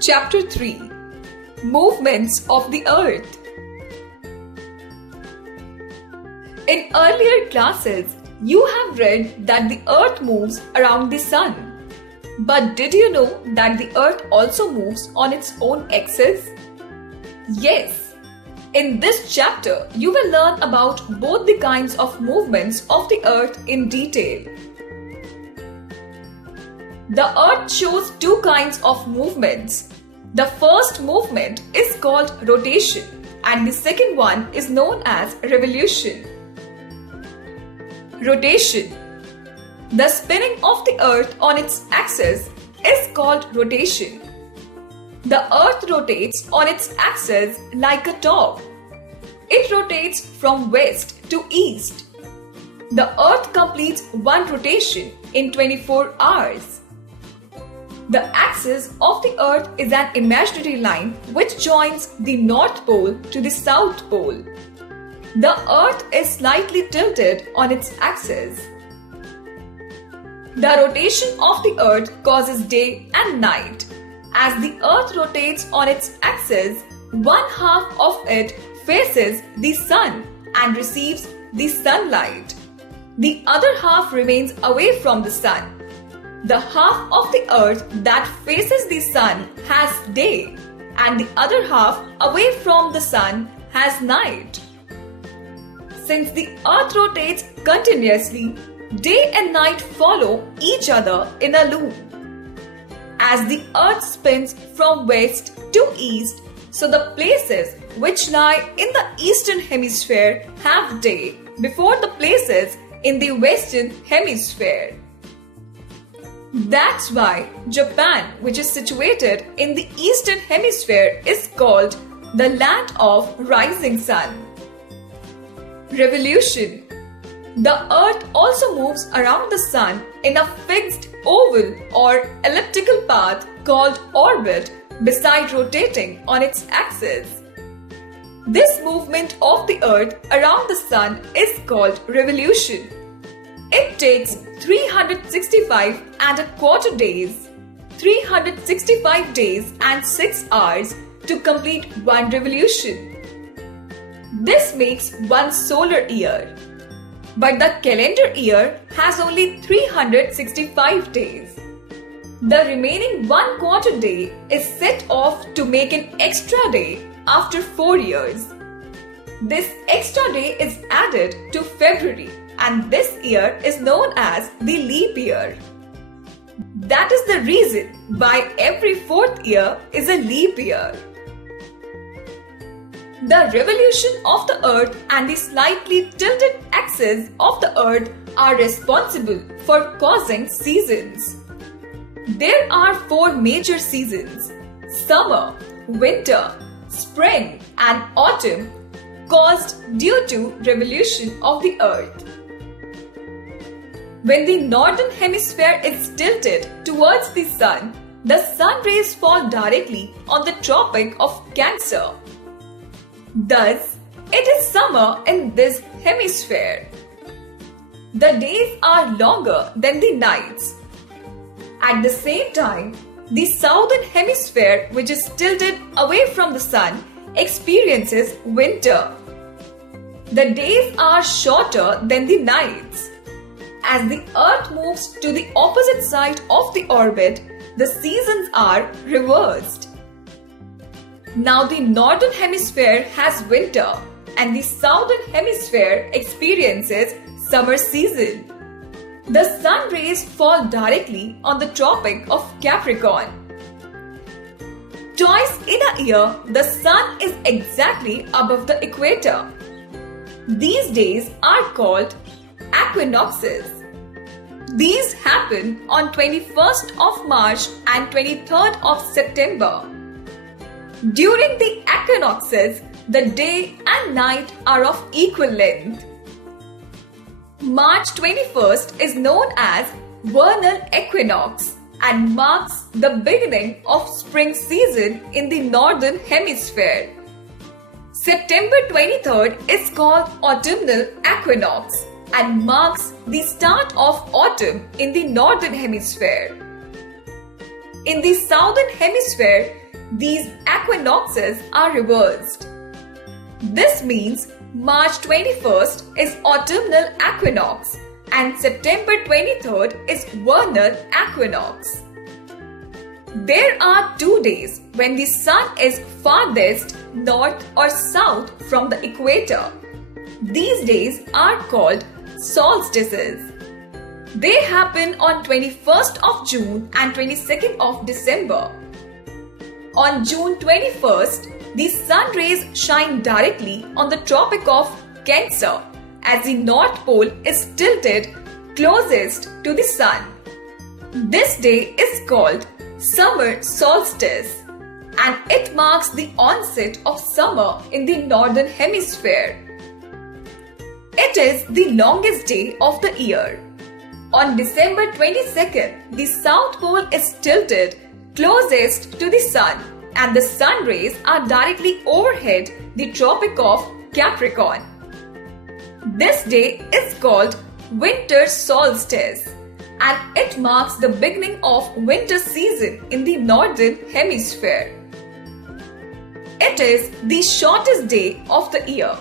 Chapter 3 Movements of the Earth. In earlier classes, you have read that the Earth moves around the Sun. But did you know that the Earth also moves on its own axis? Yes. In this chapter, you will learn about both the kinds of movements of the Earth in detail. The Earth shows two kinds of movements. The first movement is called rotation and the second one is known as revolution. Rotation. The spinning of the Earth on its axis is called rotation. The Earth rotates on its axis like a top. It rotates from west to east. The Earth completes one rotation in 24 hours. The axis of the Earth is an imaginary line which joins the North Pole to the South Pole. The Earth is slightly tilted on its axis. The rotation of the Earth causes day and night. As the Earth rotates on its axis, one half of it faces the Sun and receives the sunlight. The other half remains away from the Sun. The half of the Earth that faces the Sun has day, and the other half away from the Sun has night. Since the Earth rotates continuously, day and night follow each other in a loop. As the Earth spins from west to east, so the places which lie in the eastern hemisphere have day before the places in the western hemisphere. That's why Japan, which is situated in the eastern hemisphere, is called the land of rising sun. Revolution. The Earth also moves around the Sun in a fixed oval or elliptical path called orbit beside rotating on its axis. This movement of the Earth around the Sun is called revolution. It takes 365 and a quarter days, 365 days and 6 hours to complete one revolution. This makes one solar year. But the calendar year has only 365 days. The remaining 1 quarter day is set off to make an extra day after 4 years. This extra day is added to February, and this year is known as the leap year. That is the reason why every 4th year is a leap year. The revolution of the Earth and the slightly tilted axis of the Earth are responsible for causing seasons. There are 4 major seasons: summer, winter, spring, and autumn, caused due to revolution of the Earth. When the northern hemisphere is tilted towards the Sun rays fall directly on the Tropic of Cancer. Thus, it is summer in this hemisphere. The days are longer than the nights. At the same time, the southern hemisphere, which is tilted away from the Sun, experiences winter. The days are shorter than the nights. As the Earth moves to the opposite side of the orbit, the seasons are reversed. Now the northern hemisphere has winter and the southern hemisphere experiences summer season. The sun rays fall directly on the Tropic of Capricorn. Twice in a year, the sun is exactly above the equator. These days are called equinoxes. These happen on 21st of March and 23rd of September. During the equinoxes, the day and night are of equal length. March 21st is known as vernal equinox and marks the beginning of spring season in the northern hemisphere. September 23rd is called autumnal equinox and marks the start of autumn in the northern hemisphere. In the southern hemisphere, these equinoxes are reversed. This means March 21st is autumnal equinox and September 23rd is vernal equinox. There are 2 days when the sun is farthest north or south from the equator. These days are called solstices. They happen on 21st of June and 22nd of December. On June 21st, the sun rays shine directly on the Tropic of Cancer as the North Pole is tilted closest to the sun. This day is called summer solstice and it marks the onset of summer in the northern hemisphere. It is the longest day of the year. On December 22nd, the South Pole is tilted closest to the sun and the sun rays are directly overhead the Tropic of Capricorn. This day is called winter solstice and it marks the beginning of winter season in the northern hemisphere. It is the shortest day of the year.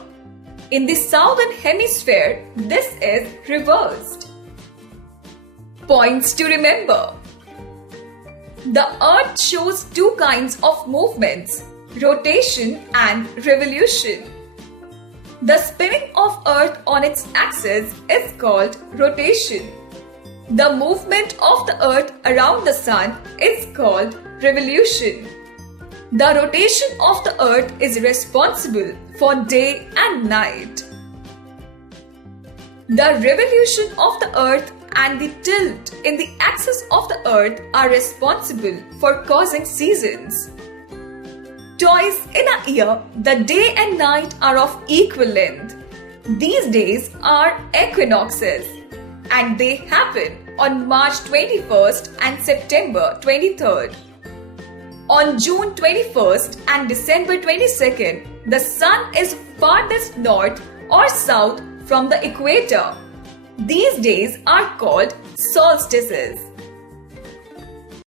In the southern hemisphere, this is reversed. Points to remember. The Earth shows 2 kinds of movements, rotation and revolution. The spinning of Earth on its axis is called rotation. The movement of the Earth around the Sun is called revolution. The rotation of the Earth is responsible for day and night. The revolution of the Earth and the tilt in the axis of the Earth are responsible for causing seasons. Twice in a year, the day and night are of equal length. These days are equinoxes and they happen on March 21st and September 23rd. On June 21st and December 22nd, the sun is farthest north or south from the equator. These days are called solstices.